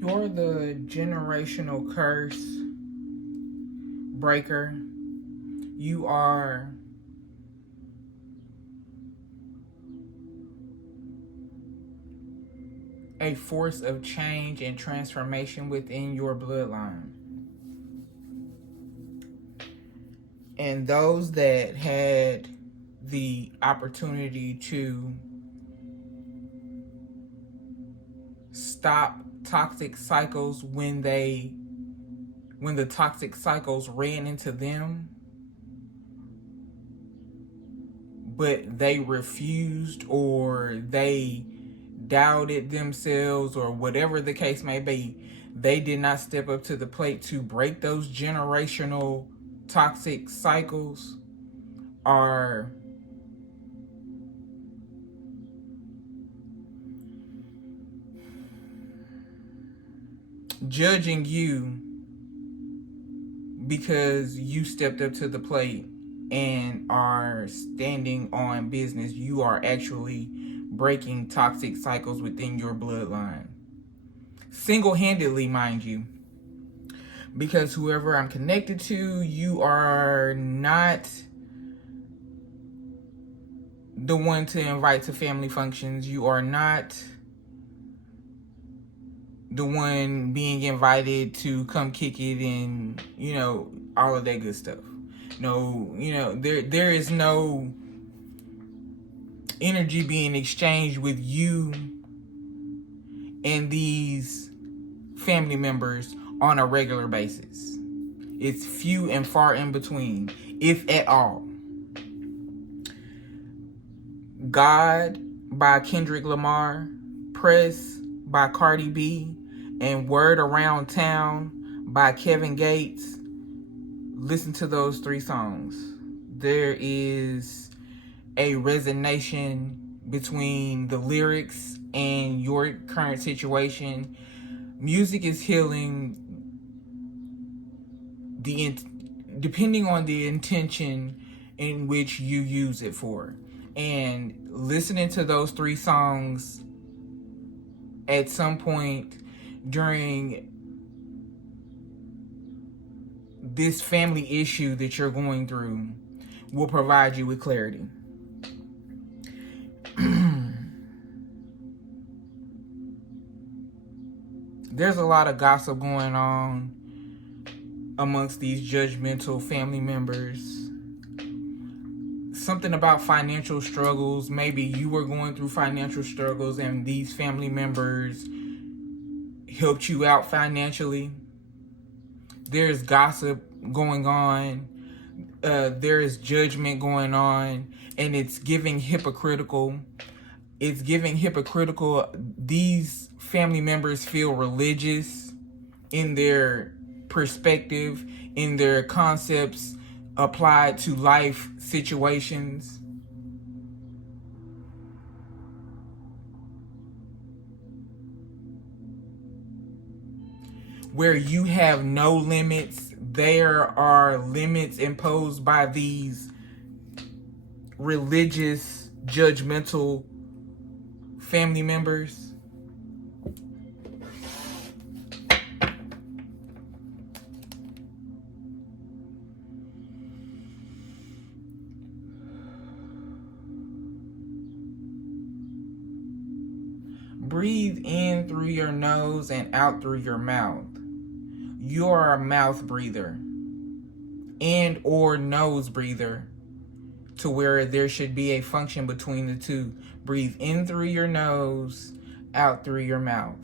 You're the generational curse breaker. You are a force of change and transformation within your bloodline. And those that had the opportunity to stop toxic cycles when the toxic cycles ran into them, but they refused or they doubted themselves or whatever the case may be, they did not step up to the plate to break those generational toxic cycles, are judging you because you stepped up to the plate and are standing on business. You are actually breaking toxic cycles within your bloodline. Single-handedly, mind you. Because whoever I'm connected to, you are not the one to invite to family functions. You are not the one being invited to come kick it and, all of that good stuff. No, there is no energy being exchanged with you and these family members on a regular basis. It's few and far in between, if at all. God by Kendrick Lamar, Press by Cardi B, and Word Around Town by Kevin Gates. Listen to those 3 songs. There is a resonation between the lyrics and your current situation. Music is healing depending on the intention in which you use it for. And listening to those 3 songs at some point during this family issue that you're going through will provide you with clarity. There's a lot of gossip going on amongst these judgmental family members. Something about financial struggles. Maybe you were going through financial struggles and these family members helped you out financially. There's gossip going on. There is judgment going on, and it's giving hypocritical. These family members feel religious in their perspective, in their concepts applied to life situations. Where you have no limits, there are limits imposed by these religious, judgmental family members. Breathe in through your nose and out through your mouth. You are a mouth breather and or nose breather, to where there should be a function between the two. Breathe in through your nose, out through your mouth.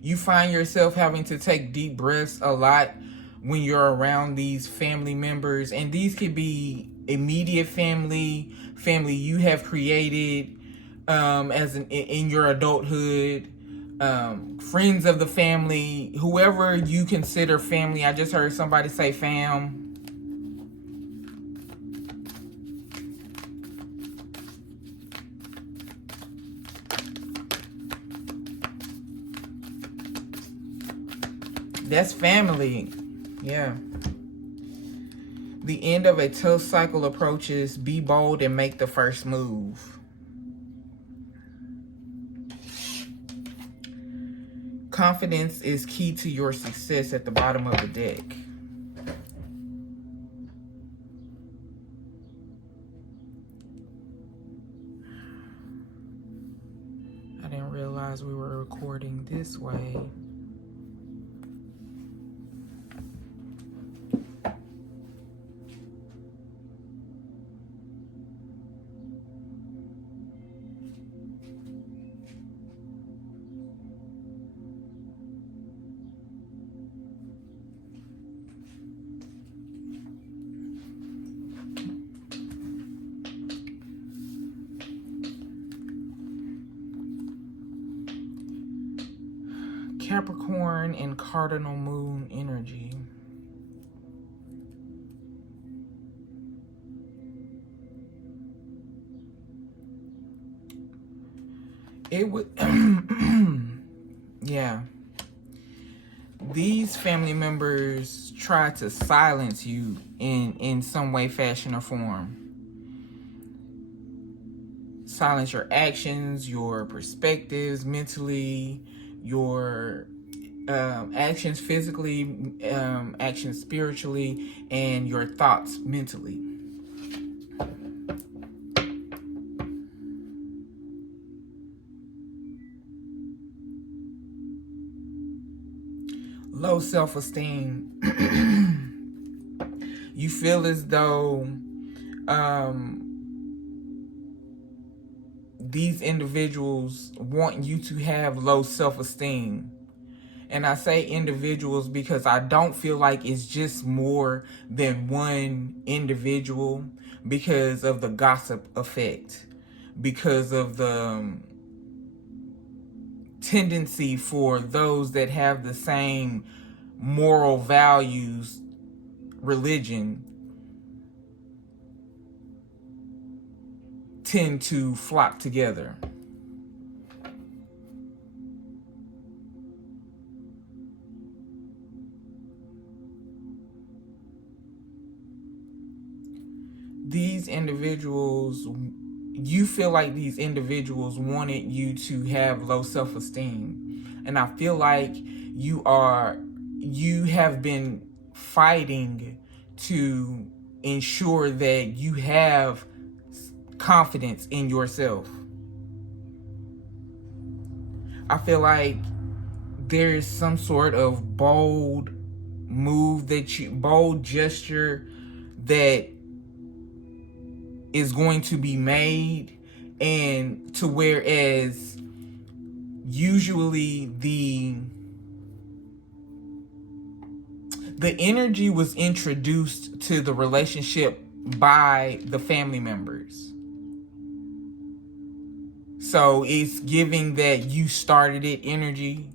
You find yourself having to take deep breaths a lot when you're around these family members, and these could be immediate family you have created in your adulthood, friends of the family, whoever you consider family. I just heard somebody say fam. That's family. Yeah. The end of a tough cycle approaches. Be bold and make the first move. Confidence is key to your success at the bottom of the deck. I didn't realize we were recording this way. Capricorn and cardinal moon energy. It would, yeah. These family members try to silence you in some way, fashion, or form. Silence your actions, your perspectives mentally, your actions physically, actions spiritually, and your thoughts mentally. Low self-esteem. You feel as though these individuals want you to have low self-esteem. And I say individuals because I don't feel like it's just more than one individual, because of the gossip effect, because of the tendency for those that have the same moral values, religion, tend to flock together. These individuals, you feel like these individuals wanted you to have low self-esteem. And I feel like you have been fighting to ensure that you have confidence in yourself. I feel like there's some sort of bold gesture that is going to be made, and to whereas usually the energy was introduced to the relationship by the family members. So it's giving that you started it energy,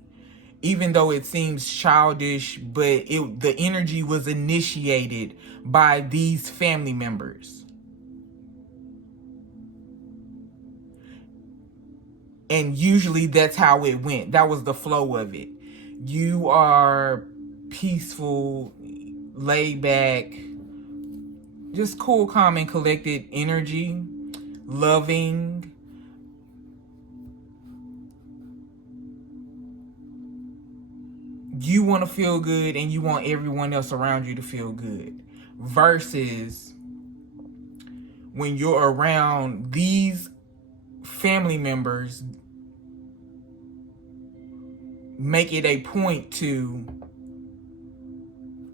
even though it seems childish, but the energy was initiated by these family members. And usually that's how it went. That was the flow of it. You are peaceful, laid back, just cool, calm, and collected energy, loving. You want to feel good and you want everyone else around you to feel good. Versus when you're around these family members, make it a point to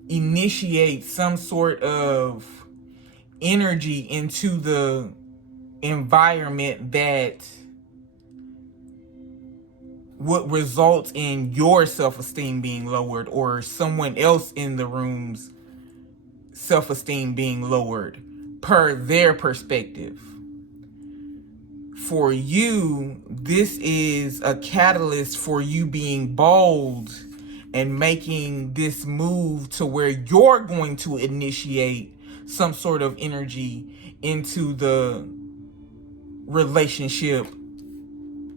initiate some sort of energy into the environment that would result in your self-esteem being lowered, or someone else in the room's self-esteem being lowered per their perspective. For you, this is a catalyst for you being bold and making this move to where you're going to initiate some sort of energy into the relationship,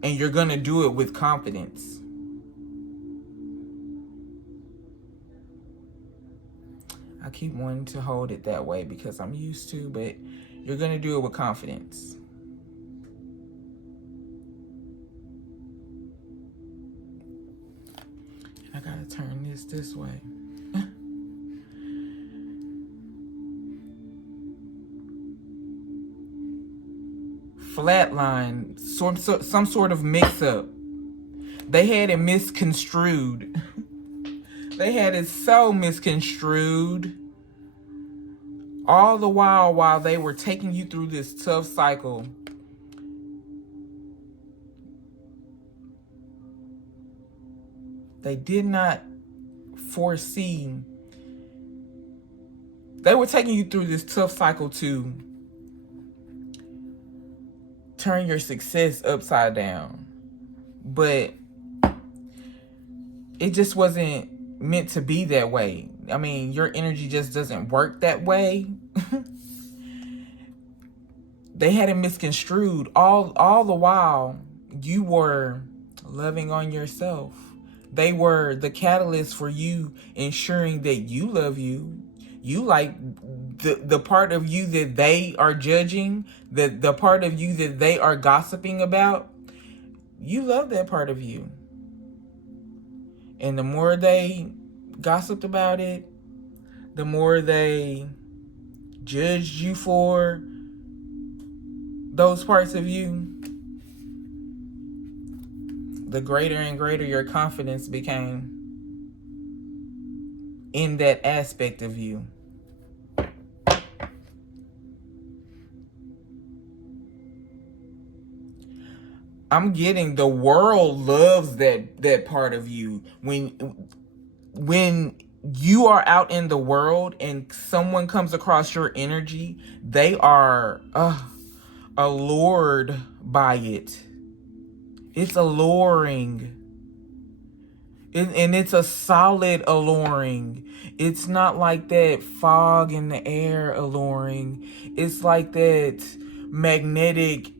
and you're going to do it with confidence. I keep wanting to hold it that way because I'm used to, but you're going to do it with confidence. I gotta turn this way. Flatline, some sort of mix-up. They had it misconstrued. They had it so misconstrued. All the while they were taking you through this tough cycle, they did not foresee. They were taking you through this tough cycle to turn your success upside down. But it just wasn't meant to be that way. I mean, your energy just doesn't work that way. They had it misconstrued. All the while, you were loving on yourself. They were the catalyst for you ensuring that you love you. You like the part of you that they are judging, the part of you that they are gossiping about. You love that part of you. And the more they gossiped about it, the more they judged you for those parts of you, the greater and greater your confidence became in that aspect of you. I'm getting the world loves that part of you. When you are out in the world and someone comes across your energy, they are allured by it. It's alluring. And it's a solid alluring. It's not like that fog in the air alluring. It's like that magnetic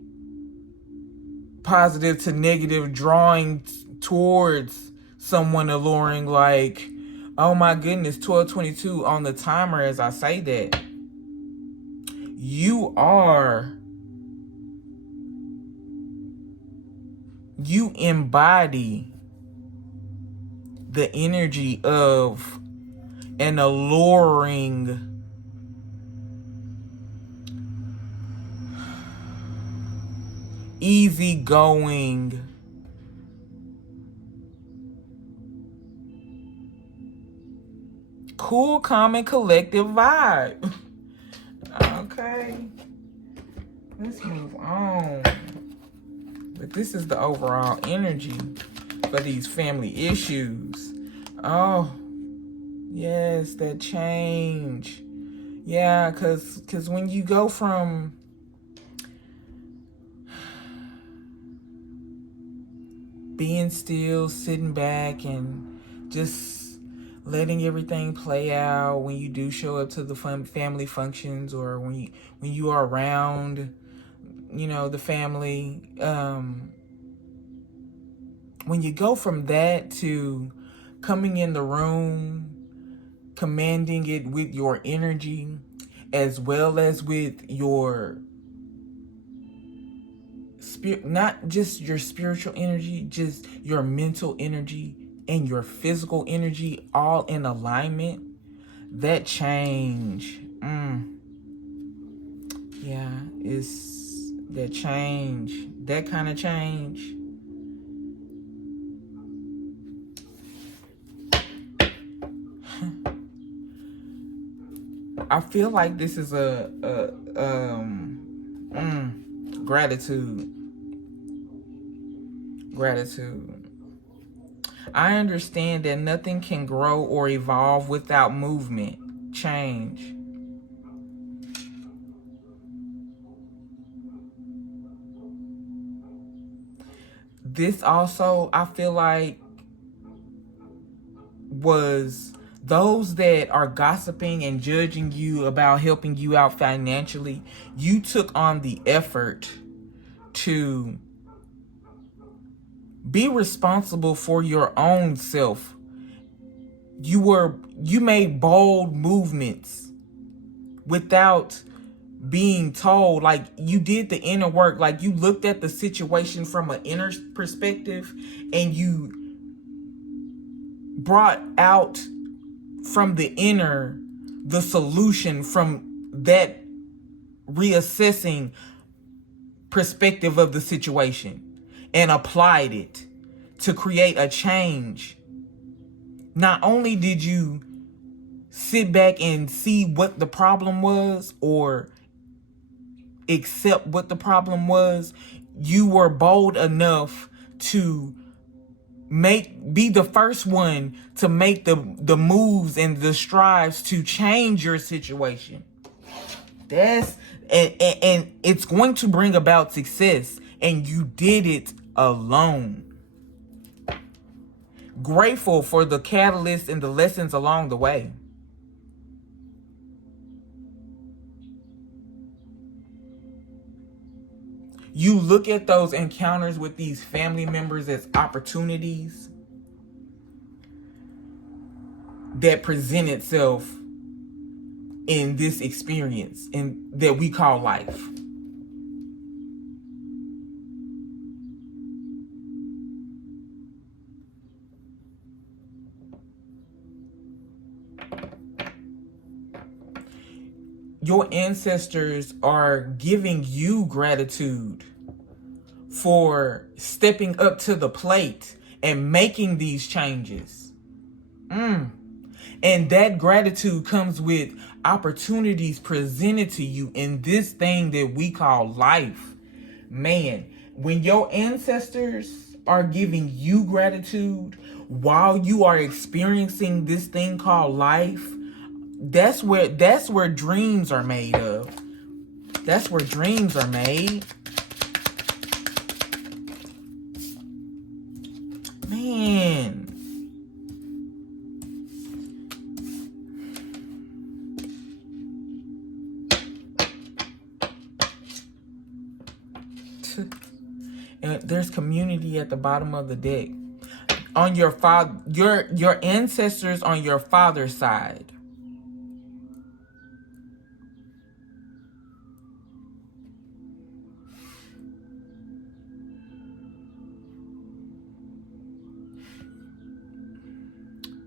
positive to negative drawing towards someone alluring, like, oh my goodness, 12:22 on the timer as I say that. You embody the energy of an alluring, easygoing, cool, calm, and collective vibe. Okay, let's move on. But this is the overall energy for these family issues. Oh, yes, that change. Yeah, because when you go from being still, sitting back, and just letting everything play out, when you do show up to the family functions, or when you are around, the family, when you go from that to coming in the room, commanding it with your energy, as well as with your spirit, not just your spiritual energy, just your mental energy and your physical energy, all in alignment, that change, yeah, it's that change, that kind of change. I feel like this is gratitude. I understand that nothing can grow or evolve without movement, change. This also, I feel like, was those that are gossiping and judging you about helping you out financially. You took on the effort to be responsible for your own self. You made bold movements without being told. Like, you did the inner work. Like, you looked at the situation from an inner perspective, and you brought out from the inner the solution from that reassessing perspective of the situation and applied it to create a change. Not only did you sit back and see what the problem was or accept what the problem was, you were bold enough to be the first one to make the moves and the strides to change your situation. That's and it's going to bring about success, and you did it alone. Grateful for the catalyst and the lessons along the way. You look at those encounters with these family members as opportunities that present itself in this experience that we call life. Your ancestors are giving you gratitude for stepping up to the plate and making these changes. And that gratitude comes with opportunities presented to you in this thing that we call life. Man, when your ancestors are giving you gratitude while you are experiencing this thing called life, that's where dreams are made of. That's where dreams are made. Man. And there's community at the bottom of the deck. On your your ancestors on your father's side.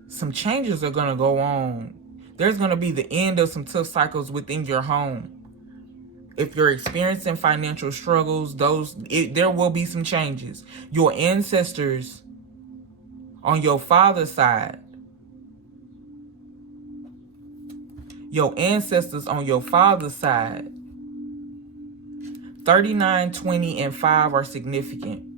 Some changes are going to go on. There's going to be the end of some tough cycles within your home. If you're experiencing financial struggles, there will be some changes. Your ancestors on your father's side. Your ancestors on your father's side. 39, 20, and 5 are significant.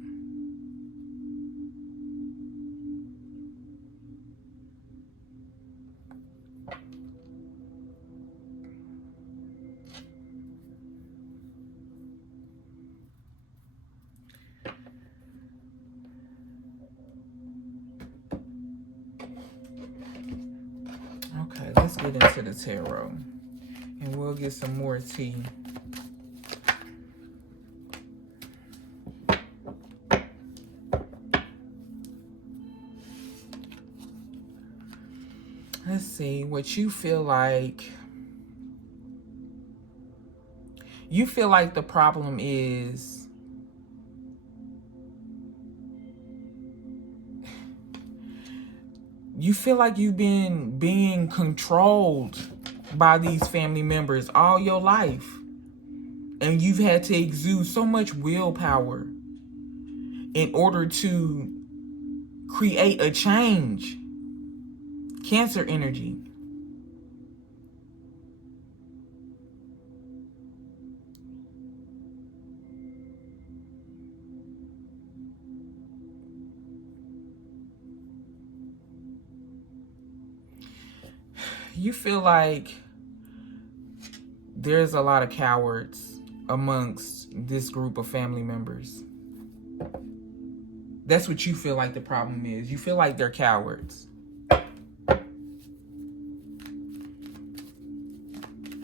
Okay, let's get into the tarot. And we'll get some more tea. Let's see what you feel like. You feel like the problem is you feel like you've been being controlled by these family members all your life. And you've had to exude so much willpower in order to create a change. Cancer energy. You feel like there's a lot of cowards amongst this group of family members. That's what you feel like the problem is. You feel like they're cowards.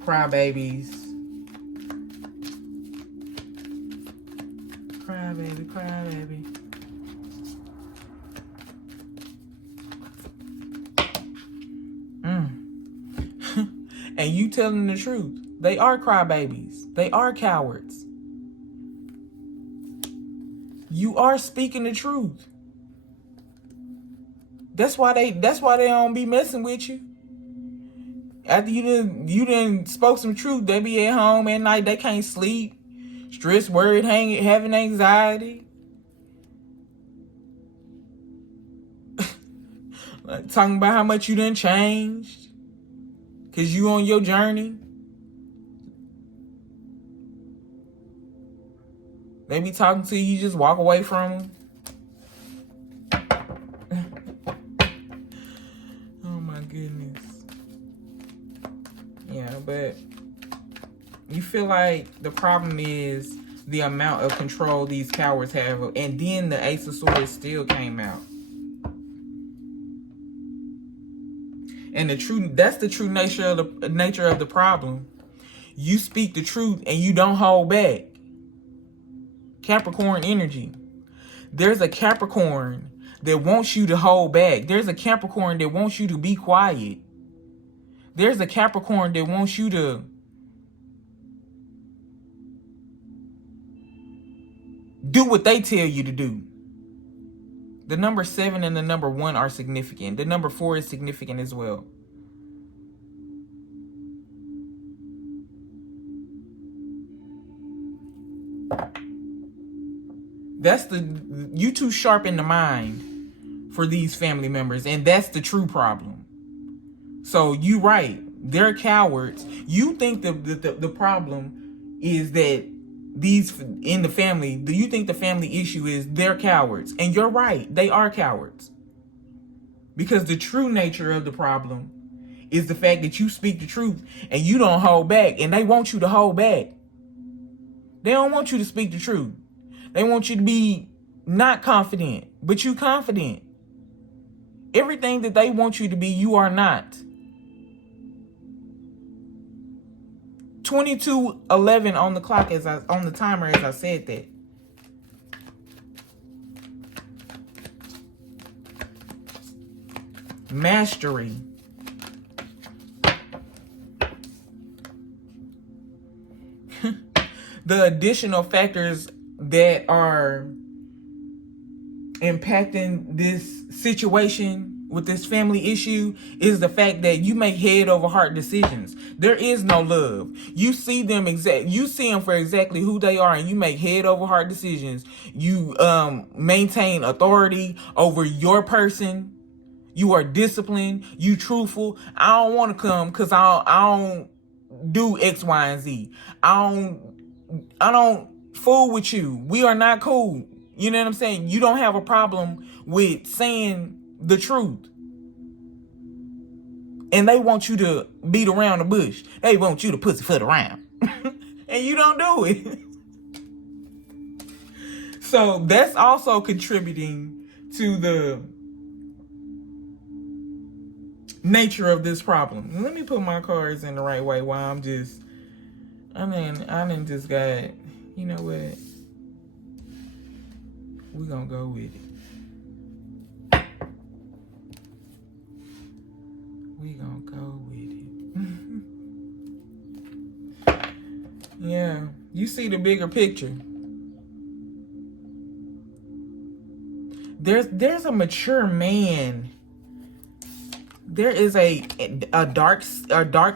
Crybabies. Crybaby, crybaby. And you telling the truth. They are crybabies. They are cowards. You are speaking the truth. That's why they don't be messing with you. After you done spoke some truth, they be at home at night, they can't sleep. Stress, worried, having anxiety. Like, talking about how much you done changed. Cause you on your journey. They be talking to you, just walk away from them. Oh my goodness. Yeah, but you feel like the problem is the amount of control these cowards have. And then the Ace of Swords still came out. And that's the true nature of the problem. You speak the truth and you don't hold back. Capricorn energy. There's a Capricorn that wants you to hold back. There's a Capricorn that wants you to be quiet. There's a Capricorn that wants you to do what they tell you to do. The number 7 and the number 1 are significant. The number 4 is significant as well. You too sharp in the mind for these family members, and that's the true problem. So you right, they're cowards. You think the problem is that these in the family, do you think the family issue is they're cowards? And you're right, they are cowards. Because the true nature of the problem is the fact that you speak the truth and you don't hold back, and they want you to hold back. They don't want you to speak the truth. They want you to be not confident, but you confident. Everything that they want you to be, you are not. 22:11 on the clock on the timer as I said that. Mastery. The additional factors that are impacting this situation with this family issue is the fact that you make head over heart decisions. There is no love. You see them for exactly who they are, and you make head over heart decisions. You maintain authority over your person. You are disciplined. You truthful. I don't want to come because I don't do X, Y, and Z. I don't fool with you. We are not cool. You know what I'm saying? You don't have a problem with saying the truth. And they want you to beat around the bush. They want you to pussyfoot around. And you don't do it. So that's also contributing to the nature of this problem. Let me put my cards in the right way while I done just got, you know what? We're gonna go with it. We gonna go with it. Yeah, you see the bigger picture. There's a mature man. There is a dark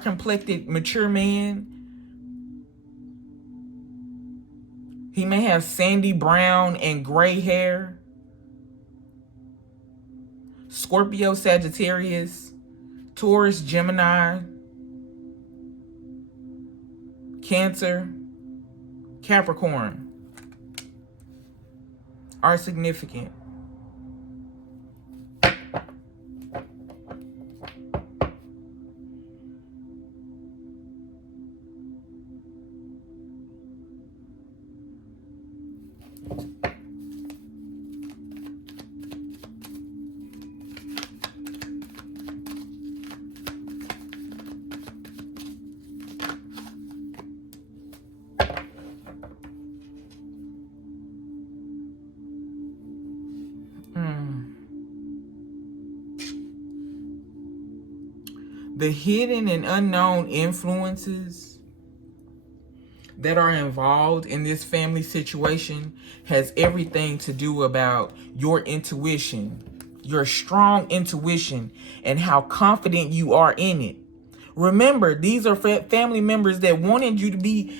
complected mature man. He may have sandy brown and gray hair. Scorpio, Sagittarius, Taurus, Gemini, Cancer, Capricorn are significant. The hidden and unknown influences that are involved in this family situation has everything to do about your intuition, your strong intuition, and how confident you are in it. Remember, these are family members that wanted you to be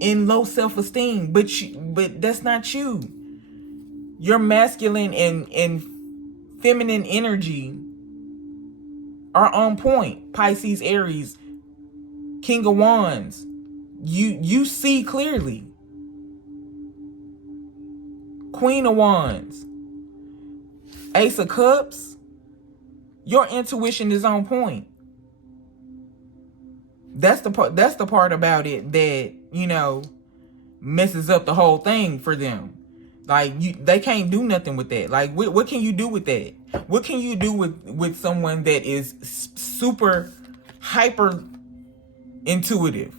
in low self-esteem, but that's not you. Your masculine and feminine energy are on point. Pisces, Aries, King of Wands. You see clearly. Queen of Wands, Ace of Cups. Your intuition is on point. That's the part about it that, messes up the whole thing for them. Like, they can't do nothing with that. Like, what can you do with that? What can you do with someone that is super hyper intuitive?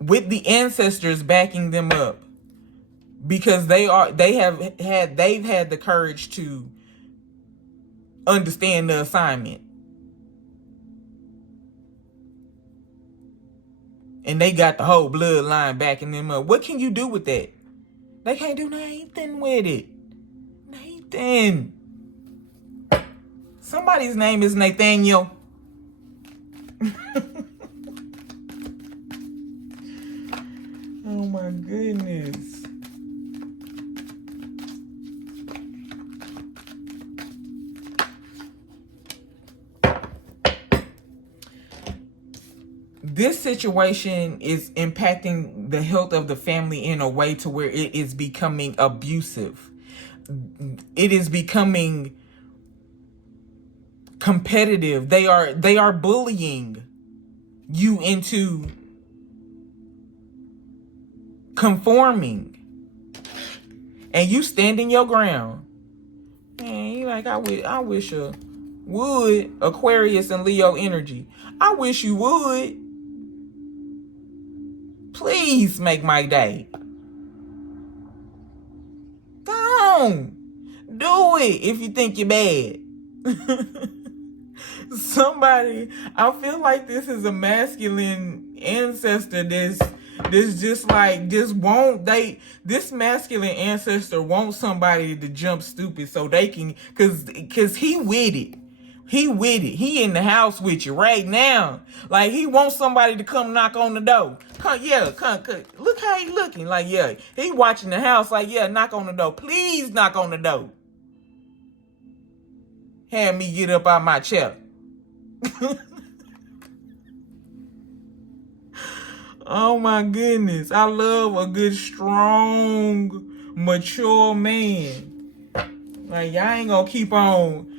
With the ancestors backing them up, because they've had the courage to understand the assignment, and they got the whole bloodline backing them up. What can you do with that? They can't do nothing with it. Nathan. Somebody's name is Nathaniel. Oh my goodness. This situation is impacting the health of the family in a way to where it is becoming abusive. It is becoming competitive. They are bullying you into conforming, and you standing your ground. Man, you like, I wish you would. Aquarius and Leo energy. I wish you would. Please make my day. Go on. Do it if you think you're bad. Somebody, I feel like this is a masculine ancestor this just like, this masculine ancestor wants somebody to jump stupid so they can, cause he with it. He in the house with you right now. Like, he wants somebody to come knock on the door. Come. Look how he looking. Like, yeah, he watching the house. Like, yeah, knock on the door. Please knock on the door. Have me get up out my chair. Oh my goodness. I love a good, strong, mature man. Like, y'all ain't gonna keep on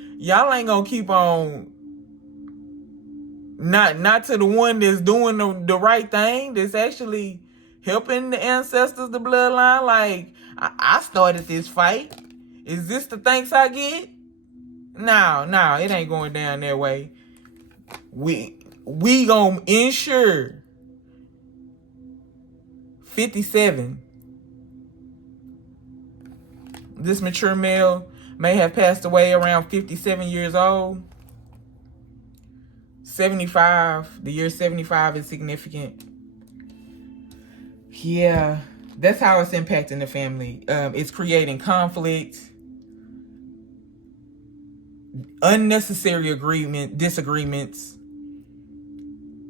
not to the one that's doing the right thing, that's actually helping the ancestors, the bloodline. Like, I started this fight. Is this the thanks I get? No, it ain't going down that way. We gonna ensure 57. This mature male may have passed away around 57 years old. 75. The year 75 is significant. Yeah, that's how it's impacting the family. It's creating conflict, unnecessary disagreements,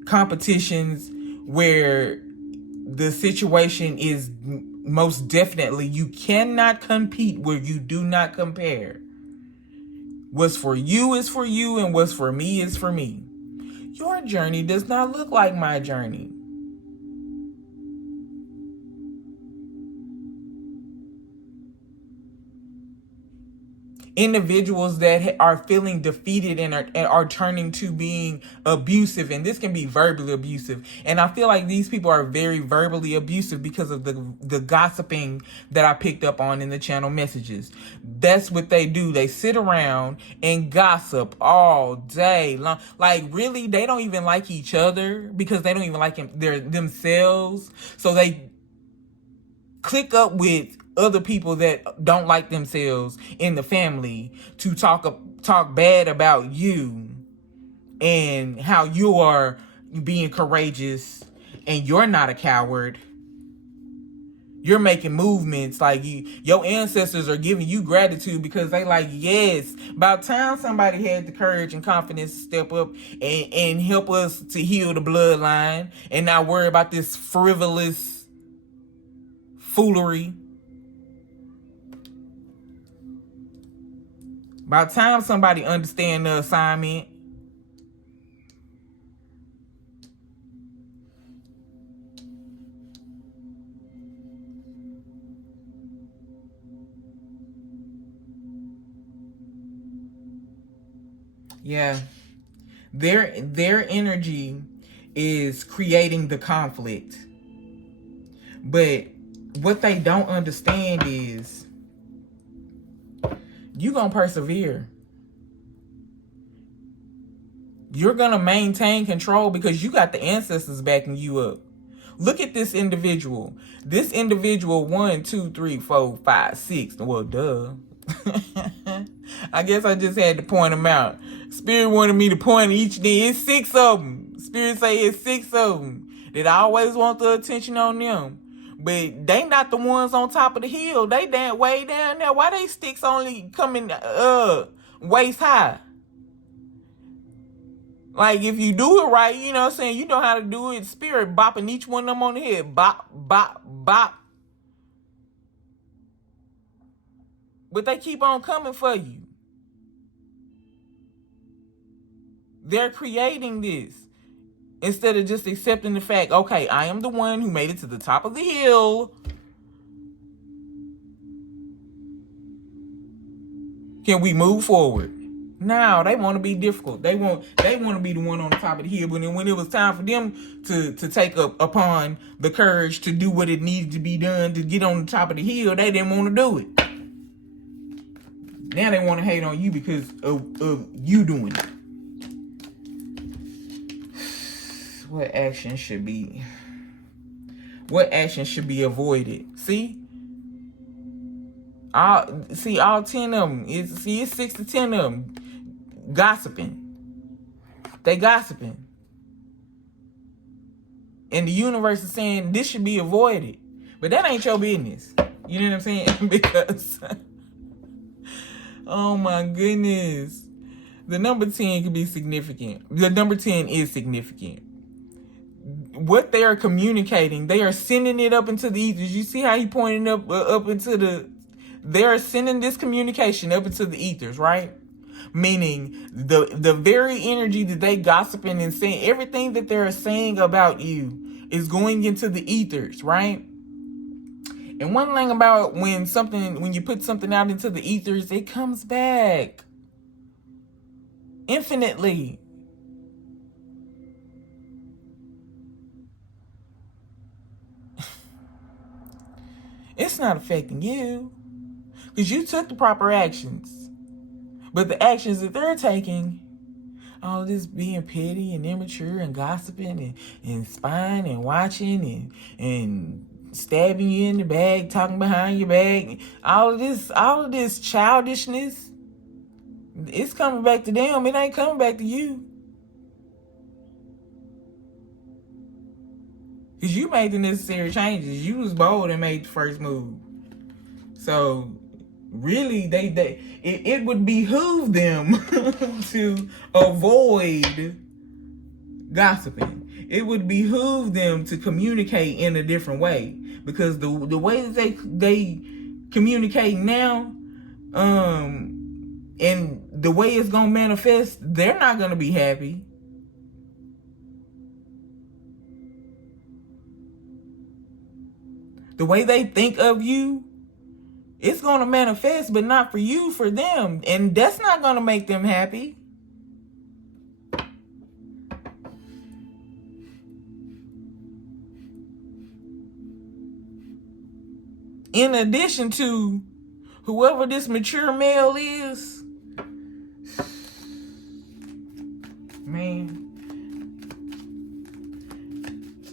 competitions, where the situation is most definitely, you cannot compete where you do not compare. What's for you is for you, and what's for me is for me. Your journey does not look like my journey. Individuals that are feeling defeated and are turning to being abusive, and this can be verbally abusive, and I feel like these people are very verbally abusive because of the gossiping that I picked up on in the channel messages. That's what they do. They sit around and gossip all day long. Like, really, they don't even like each other because they don't even like themselves, so they click up with other people that don't like themselves in the family to talk bad about you and how you are being courageous and you're not a coward. you're making movements. Like your ancestors are giving you gratitude because they like, yes, about time somebody had the courage and confidence to step up and help us to heal the bloodline and not worry about this frivolous foolery. About time somebody understand the assignment. Yeah. Their energy is creating the conflict. But what they don't understand is you're going to persevere. You're going to maintain control because you got the ancestors backing you up. Look at this individual. This individual, 1, 2, 3, 4, 5, 6. Well, duh. I guess I just had to point them out. Spirit wanted me to point each day. It's 6 of them. Spirit say it's 6 of them. That I always want the attention on them. But they not the ones on top of the hill. They way down there. Why they sticks only coming waist high? Like, if you do it right, you know what I'm saying? You know how to do it. Spirit bopping each one of them on the head. Bop, bop, bop. But they keep on coming for you. They're creating this instead of just accepting the fact, okay, I am the one who made it to the top of the hill. Can we move forward? No, they want to be difficult. They want to be the one on the top of the hill. But then when it was time for them to take up upon the courage to do what it needed to be done to get on the top of the hill, they didn't want to do it. Now they want to hate on you because of you doing it. What action should be avoided? See? All 10 of them. It's 6 to 10 of them gossiping. They gossiping. And the universe is saying this should be avoided. But that ain't your business. You know what I'm saying? Because oh my goodness. The number 10 could be significant. The number 10 is significant. What they are communicating, they are sending it up into the ethers. You see how he pointed up into the... They're sending this communication up into the ethers, right? Meaning the very energy that they gossiping and saying, everything that they're saying about you is going into the ethers, right? And one thing about when you put something out into the ethers, it comes back infinitely. It's not affecting you because you took the proper actions. But the actions that they're taking, all this being petty and immature and gossiping and spying and watching and stabbing you in the back, talking behind your back, all of this childishness, it's coming back to them. It ain't coming back to you. Because you made the necessary changes. You was bold and made the first move. So really, it would behoove them to avoid gossiping. It would behoove them to communicate in a different way. Because the way that they communicate now, and the way it's gonna manifest, they're not gonna be happy. The way they think of you, it's going to manifest, but not for you, for them. And that's not going to make them happy. In addition to whoever this mature male is, man,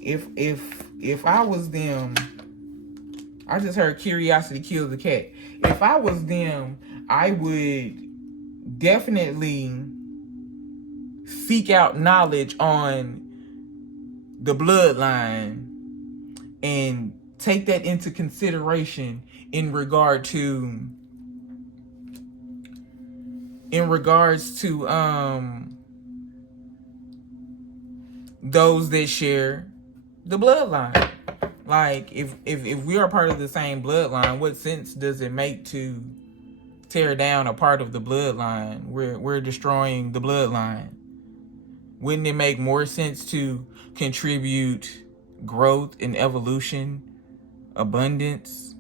if I was them, I just heard curiosity kills the cat. If I was them, I would definitely seek out knowledge on the bloodline and take that into consideration in regards to those that share the bloodline. Like, if we are part of the same bloodline, what sense does it make to tear down a part of the bloodline? We're destroying the bloodline. Wouldn't it make more sense to contribute growth and evolution, abundance,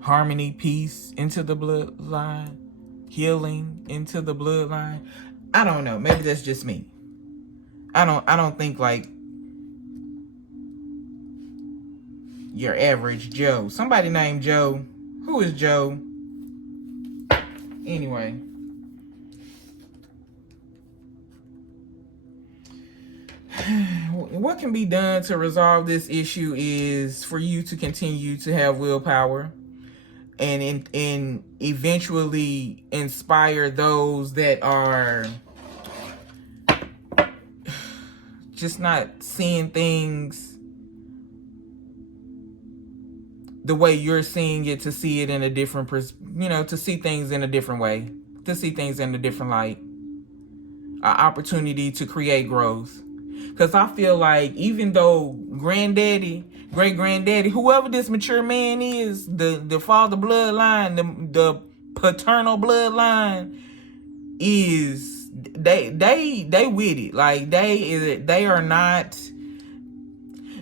harmony, peace into the bloodline, healing into the bloodline? I don't know. Maybe that's just me. I don't think like your average Joe. Somebody named Joe. Who is Joe? Anyway. What can be done to resolve this issue is for you to continue to have willpower and eventually inspire those that are just not seeing things the way you're seeing it, to see it in a different, to see things in a different way, to see things in a different light, an opportunity to create growth. Because I feel like even though granddaddy, great granddaddy, whoever this mature man is, the father bloodline, the paternal bloodline is, they with it. Like they are not,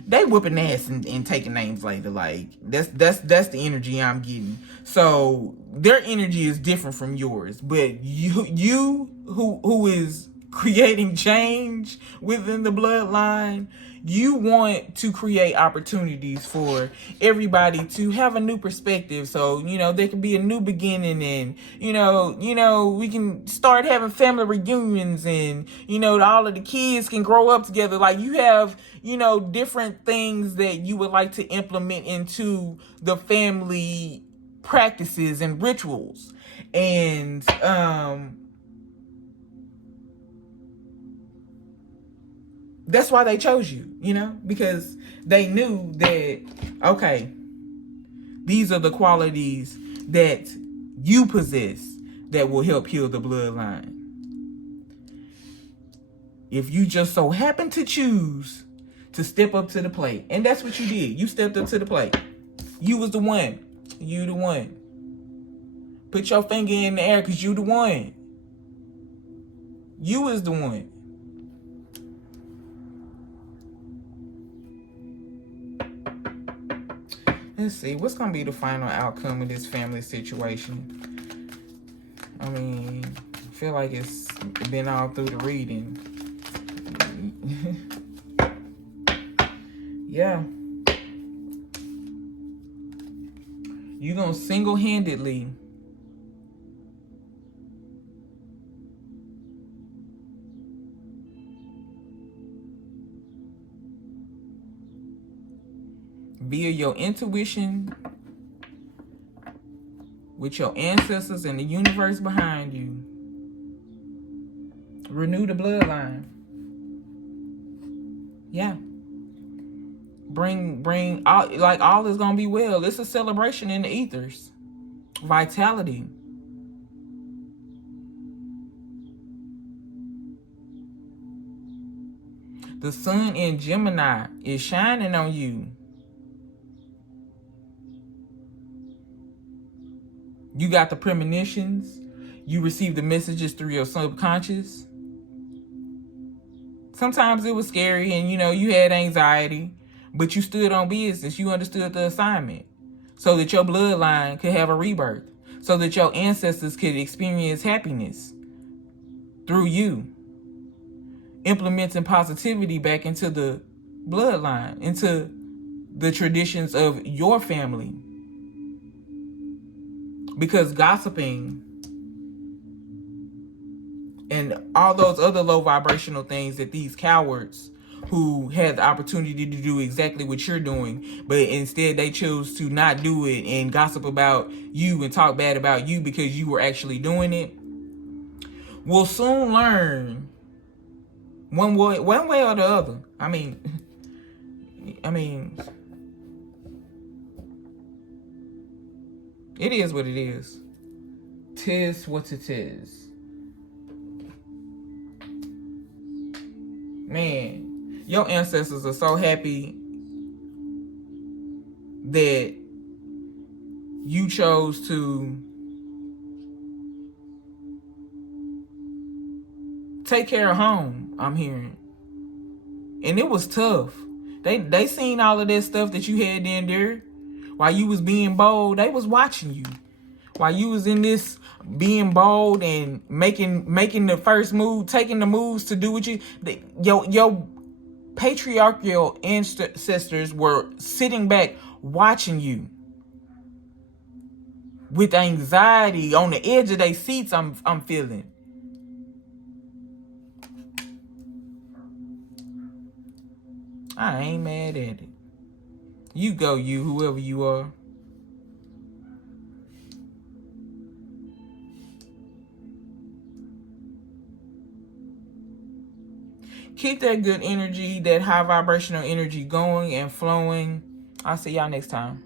they whooping ass and taking names later. Like that's the energy I'm getting. So their energy is different from yours, but you who is creating change within the bloodline, you want to create opportunities for everybody to have a new perspective. So, there can be a new beginning, and, we can start having family reunions, and, all of the kids can grow up together. Like you have, different things that you would like to implement into the family practices and rituals. And, that's why they chose you, because they knew that, okay, these are the qualities that you possess that will help heal the bloodline. If you just so happen to choose to step up to the plate, and that's what you did. You stepped up to the plate. You was the one. You the one. Put your finger in the air because you the one. You was the one. Let's see, what's going to be the final outcome of this family situation? I mean, I feel like it's been all through the reading. Yeah. You're going to single-handedly via your intuition, with your ancestors and the universe behind you, renew the bloodline. Yeah. Bring all is gonna be well. It's a celebration in the ethers. Vitality. The sun in Gemini is shining on you. You got the premonitions. You receive the messages through your subconscious. Sometimes it was scary and, you had anxiety, but you stood on business. You understood the assignment so that your bloodline could have a rebirth, so that your ancestors could experience happiness through you, implementing positivity back into the bloodline, into the traditions of your family. Because gossiping and all those other low vibrational things that these cowards who had the opportunity to do exactly what you're doing, but instead they chose to not do it and gossip about you and talk bad about you because you were actually doing it, will soon learn one way or the other. I mean, I mean, it is what it is. Tis what it is. Man, your ancestors are so happy that you chose to take care of home, I'm hearing. And it was tough. They seen all of that stuff that you had in there. While you was being bold, they was watching you. While you was in this being bold and making the first move, taking the moves to do what your patriarchal ancestors were sitting back watching you with anxiety on the edge of their seats. I'm feeling. I ain't mad at it. You go, you, whoever you are. Keep that good energy, that high vibrational energy going and flowing. I'll see y'all next time.